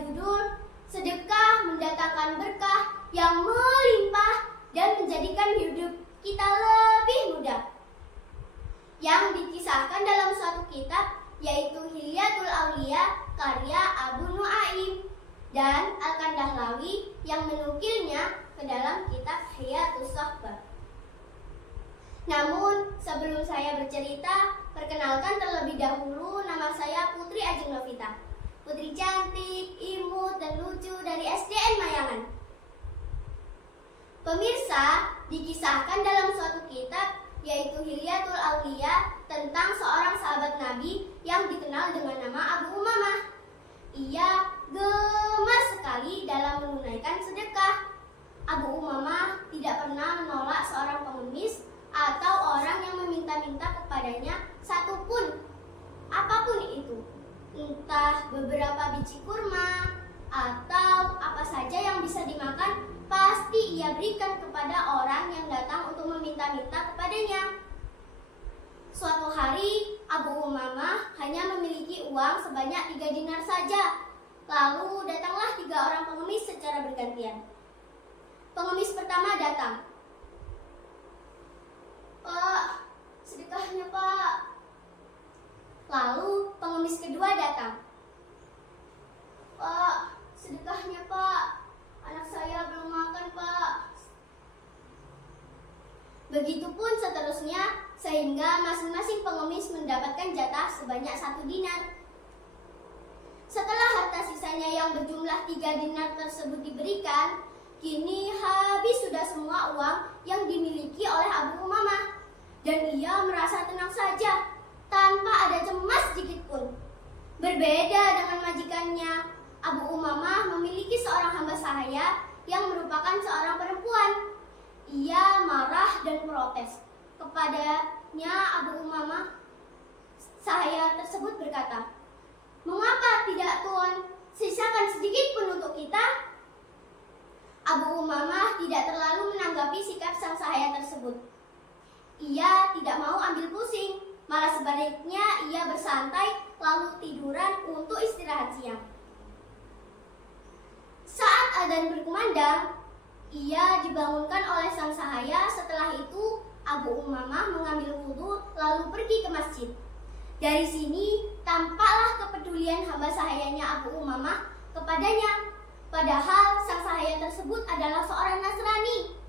judul Sedekah Mendatangkan Berkah yang Melimpah dan Menjadikan Hidup Kita Lebih Mudah, yang dikisahkan dalam suatu kitab, yaitu Hilyatul Aulia karya Abu Nuaim dan Al-Kandahlawi yang menukilnya ke dalam kitab Hayatus Sahbah. Namun, sebelum saya bercerita, perkenalkan terlebih dahulu, nama saya Putri Ajeng Novita. Putri cantik, imut, dan lucu dari SDN Mayangan. Pemirsa, dikisahkan dalam suatu kitab, yaitu Hilyatul Aulia, tentang seorang sahabat Nabi yang dikenal dengan nama Abu Umamah. Ia gemar sekali dalam menunaikan sedekah. Abu Umamah tidak pernah menolak seorang pengemis atau orang yang meminta-minta kepadanya satupun, apapun itu, entah beberapa biji kurma atau apa saja yang bisa dimakan, pasti ia berikan kepada orang yang datang untuk meminta-minta kepadanya. Suatu hari, Abu Umamah hanya memiliki uang sebanyak 3 dinar saja. Lalu datanglah 3 orang pengemis secara bergantian. Pengemis pertama datang. "Pak, sedekahnya Pak." Lalu pengemis kedua datang. "Pak, sedekahnya Pak, anak saya belum makan Pak." Begitupun seterusnya, sehingga masing-masing pengemis mendapatkan jatah sebanyak 1 dinar. Setelah harta sisanya yang berjumlah 3 dinar tersebut diberikan, kini habis sudah semua uang yang dimiliki oleh Abu Umamah, dan ia merasa tenang saja, tanpa ada cemas sedikit pun. Berbeda dengan majikannya, Abu Umamah memiliki seorang hamba sahaya yang merupakan seorang perempuan. Ia marah dan protes. Kepadanya Abu Umamah sahaya tersebut berkata, "Mengapa tidak Tuan sisakan sedikit pun untuk kita?" Abu Umamah tidak terlalu menanggapi sikap sang sahaya tersebut. Ia tidak mau ambil pusing, malah sebaliknya ia bersantai lalu tiduran untuk istirahat siang. Saat adzan berkumandang, ia dibangunkan oleh sang sahaya. Setelah itu, Abu Umamah mengambil wudhu lalu pergi ke masjid. Dari sini tampaklah kepedulian hamba sahayanya Abu Umamah kepadanya. Padahal sang sahaya tersebut adalah seorang Nasrani.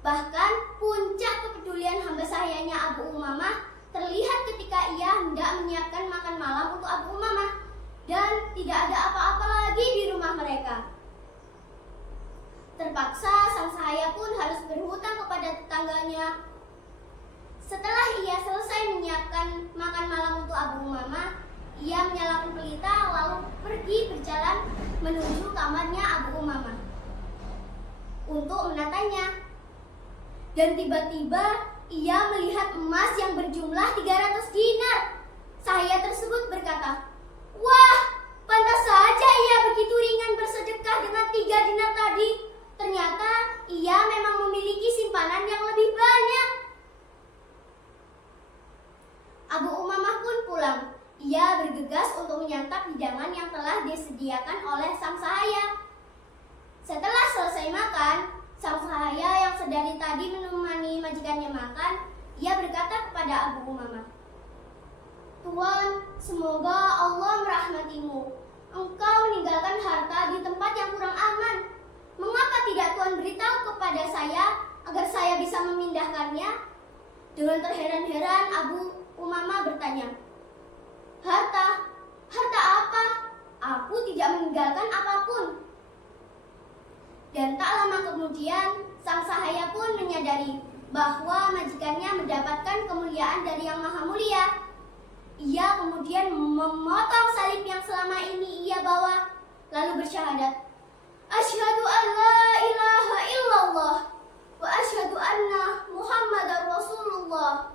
Bahkan puncak kepedulian hamba sahayanya Abu Umamah terlihat ketika ia hendak menyiapkan makan malam untuk Abu Umamah dan tidak ada apa-apa lagi di rumah mereka. Terpaksa sang sahaya pun harus berhutang kepada tetangganya. Setelah ia selesai menyiapkan makan malam untuk Abu Umamah, ia menyalakan pelita lalu pergi berjalan menuju kamarnya Abu Umamah untuk menatanya. Dan tiba-tiba ia melihat emas yang berjumlah 300 dinar. Sahaya tersebut berkata, "Wah, pantas saja ia begitu ringan bersedekah dengan 3 dinar tadi. Ternyata ia memang memiliki simpanan yang lebih banyak." Abu Umamah pun pulang. Ia bergegas untuk menyantap hidangan yang telah disediakan oleh sang sahaya. Setelah selesai makan, sang sahaya yang sedari tadi menemani majikannya makan, ia berkata kepada Abu Umamah, "Tuan, semoga Allah merahmatimu. Engkau meninggalkan harta di tempat yang kurang aman. Mengapa tidak Tuan beritahu kepada saya agar saya bisa memindahkannya?" Dengan terheran-heran Abu Umamah bertanya, "Harta? Harta apa? Aku tidak meninggalkan apapun." Dan tak lama kemudian, sang sahaya pun menyadari bahwa majikannya mendapatkan kemuliaan dari Yang Maha Mulia. Ia kemudian memotong salib yang selama ini ia bawa, lalu bersyahadat, "Asyhadu an la ilaha illallah wa asyhadu anna Muhammadar Rasulullah."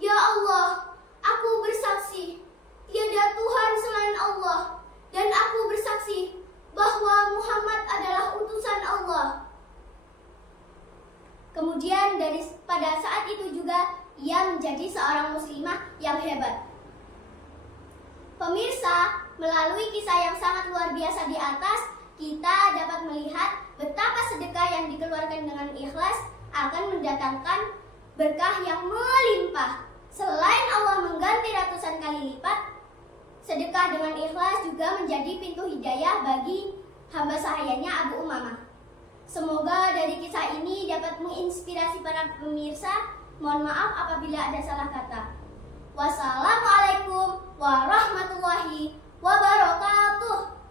Ya Allah, aku bersaksi tiada Tuhan selain Allah, dan aku bersaksi bahwa Muhammad adalah utusan Allah. Kemudian pada saat itu juga ia menjadi seorang muslimah yang hebat. Pemirsa, Melalui kisah yang sangat luar biasa di atas, kita dapat melihat betapa sedekah yang dikeluarkan dengan ikhlas akan mendatangkan berkah yang melimpah. Selain Allah mengganti ratusan kali lipat, sedekah dengan ikhlas juga menjadi pintu hidayah bagi hamba sahayanya Abu Umamah. Semoga dari kisah ini dapat menginspirasi para pemirsa. Mohon maaf apabila ada salah kata. Wassalamualaikum warahmatullahi wabarakatuh.